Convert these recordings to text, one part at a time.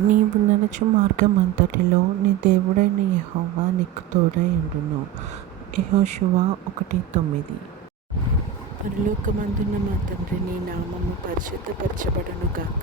నీవు నడుచు మార్గం అంతటిలో నీ దేవుడైన యహోవా నీకు తోడై ఉండును యెహోషువ ఒకటి తొమ్మిది. పరలోకమందున్న మా తండ్రి నీ నామము పరిశుద్ధపరచబడును గాక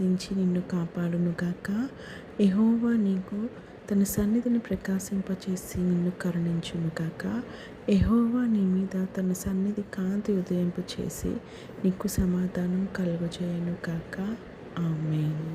దించి నిన్ను కాపాడునుగాక ఎహోవా నీకు తన సన్నిధిని ప్రకాశింపచేసి నిన్ను కరుణించునుగాక ఎహోవా నీ మీద తన సన్నిధి కాంతి ఉదయింపు చేసి నీకు సమాధానం కలుగజేయను కాక ఆమెను.